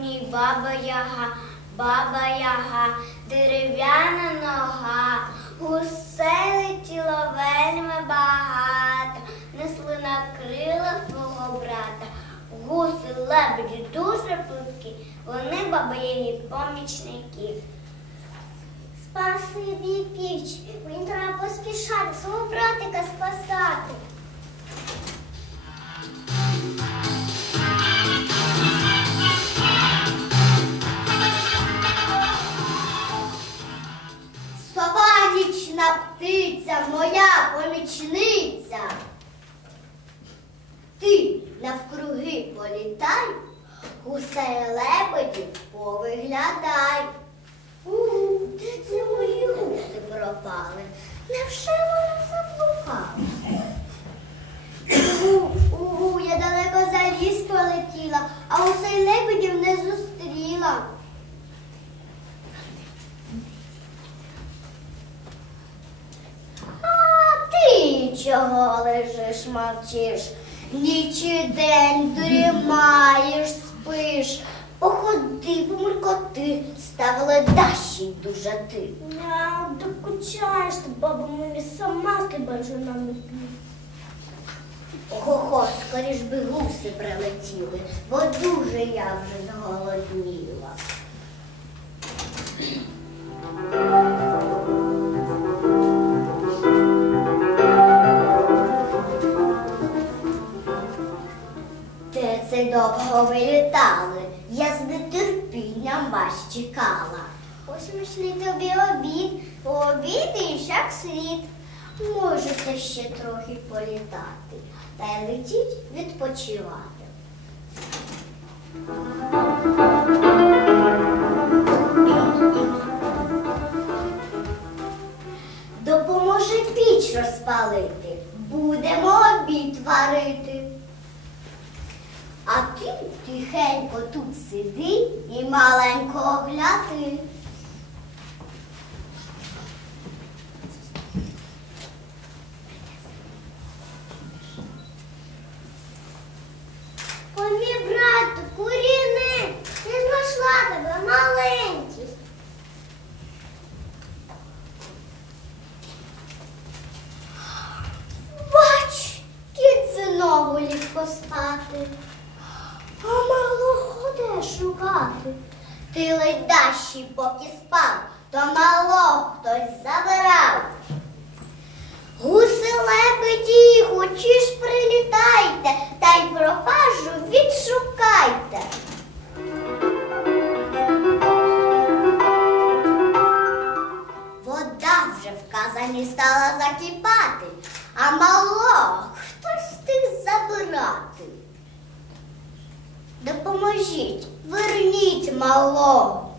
ній баба яга, баба яга, дерев'яна нога, гусей летіло вельми багато, несли на крилах твого брата. Гуси, лебеді дуже плиткі, вони баба її помічники. Спасибі піч, мені треба поспішати, свого братика спасати. Гусей лебедів повиглядай. У, це мої гуси пропали? Невже вони заблукали? Угу, угу, я далеко за ліс полетіла, а гусей лебедів не зустріла. А ти чого лежиш, мовчиш? Ніч і день дрімаєш, спиш. Походи, помуркоти, ставила дащі дуже ти. Я докучаєш ти, баба мені сама скибажу на метлі. Ого, скоріш би гуси прилетіли, бо дуже я вже зголодніла. Довго ви літали? Я з нетерпінням вас чекала. Ось ми тобі обід, обід і як слід. Можете ще трохи політати, та й летіть відпочивати. Допоможи піч розпалити, будемо обід варити. А ти тихенько тут сиди і маленько огляди. Ой, хтось забирав. Гуси лебеді, хочеш прилітайте, та й пропажу відшукайте. Вода вже в казані стала закипати, а малого хтось встиг забирати. Допоможіть, верніть малого.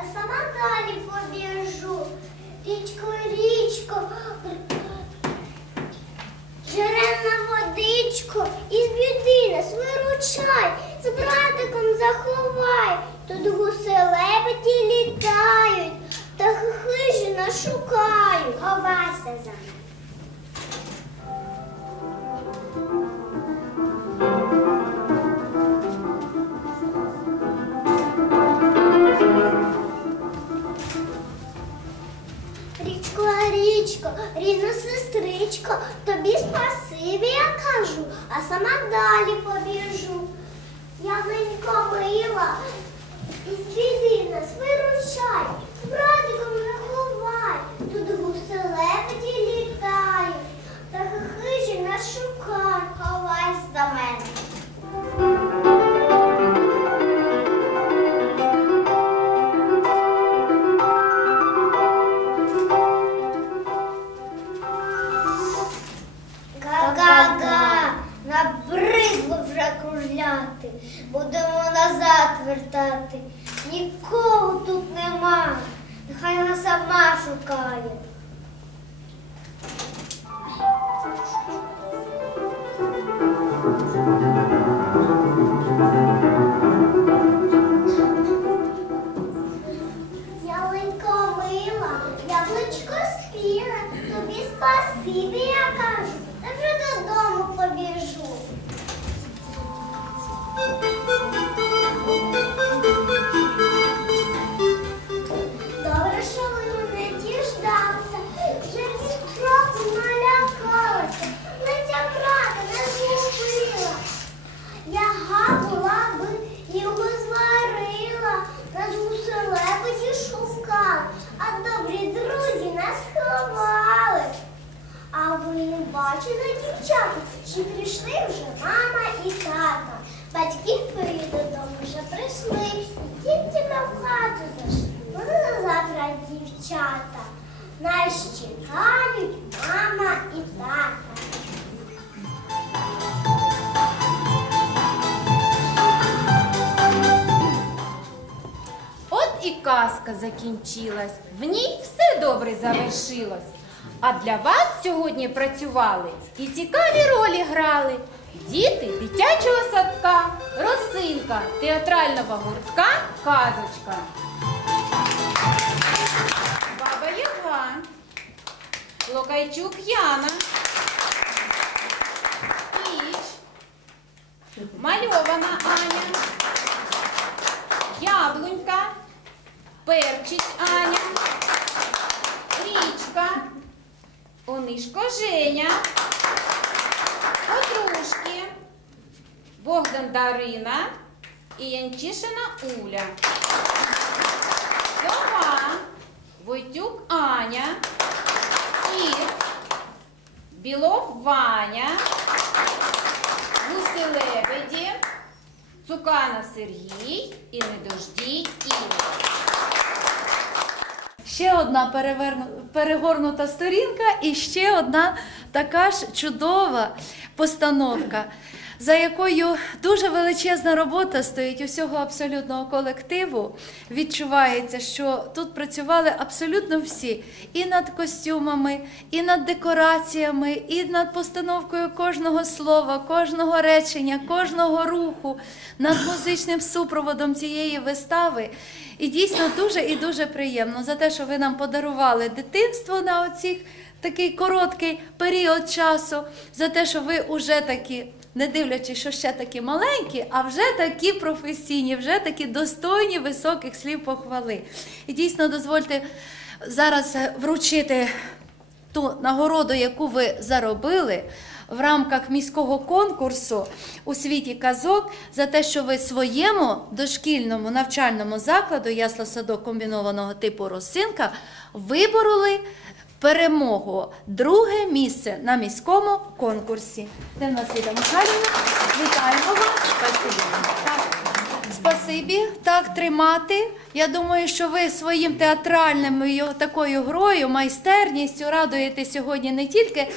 А сама далі побіжу. Річко, річко, Жерена водичко, із біди нас виручай, з братиком заховай. Тут гуси лебеді літають, та хижі нас шукають. Ховайся за сестричко, тобі спасибі я кажу, а сама далі побіжу. Я ненько мила, із біди нас виручай, братиком сама дівчата, чи прийшли вже мама і тата? Батьки твої додому вже прийшли, тільки на в хату зайшли. Вони на завтра дівчата. Нас чекають мама і тата. От і казка закінчилась. В ній все добре завершилось. А для вас сьогодні працювали і цікаві ролі грали. Діти дитячого садка, росинка, театрального гуртка, казочка. Баба Яга, Локайчук Яна, Піч, Мальована Аня. Яблунька, перчить Аня, Онишко Женя, Подружки, Богдан Дарина. І Янчишина Уля. Сова, Войтюк Аня, Кіт, Білов Ваня, Гуси Лебеді, Цуканов Сергій. І Недождій Інна. Ще одна перегорнута сторінка і ще одна така ж чудова постановка, за якою дуже величезна робота стоїть усього абсолютного колективу. Відчувається, що тут працювали абсолютно всі і над костюмами, і над декораціями, і над постановкою кожного слова, кожного речення, кожного руху, над музичним супроводом цієї вистави. І дійсно дуже і дуже приємно за те, що ви нам подарували дитинство на оцих такий короткий період часу, за те, що ви вже такі, не дивлячись, що ще такі маленькі, а вже такі професійні, вже такі достойні високих слів похвали. І дійсно дозвольте зараз вручити ту нагороду, яку ви заробили в рамках міського конкурсу у світі казок, за те, що ви своєму дошкільному навчальному закладу ясла садок комбінованого типу Росинка вибороли перемогу друге місце на міському конкурсі. Де в нас Віта Михайлівна? Вітаємо вас. Так. Спасибі, так тримати. Я думаю, що ви своїм театральним такою грою, майстерністю радуєте сьогодні не тільки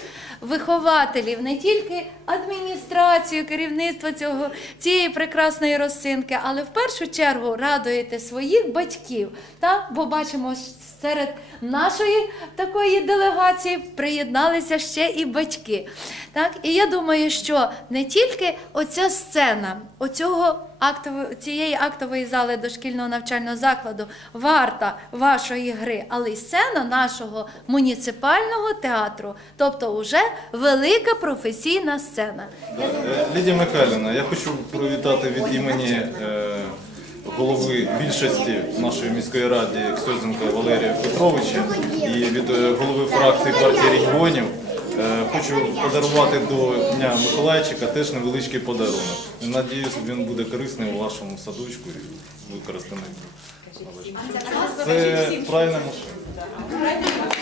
вихователів, не тільки адміністрацію, керівництво цього цієї прекрасної розсинки, але в першу чергу радуєте своїх батьків. та Бо бачимо, серед нашої такої делегації приєдналися ще і батьки. Так? І я думаю, що не тільки оця сцена, оцього актової, цієї актової зали дошкільного навчального закладу варта вашої гри, але й сцена нашого муніципального театру, тобто вже велика професійна сцена. Е, Лідія Михайлівна, я хочу привітати від імені е, голови більшості нашої міської ради Ксьозенка Валерія Петровича і від е, голови фракції партії регіонів. е, Хочу подарувати до Дня Миколайчика теж невеличкий подарунок. Надіюсь, він буде корисним у вашому садочку і використаний. Це пральна машина.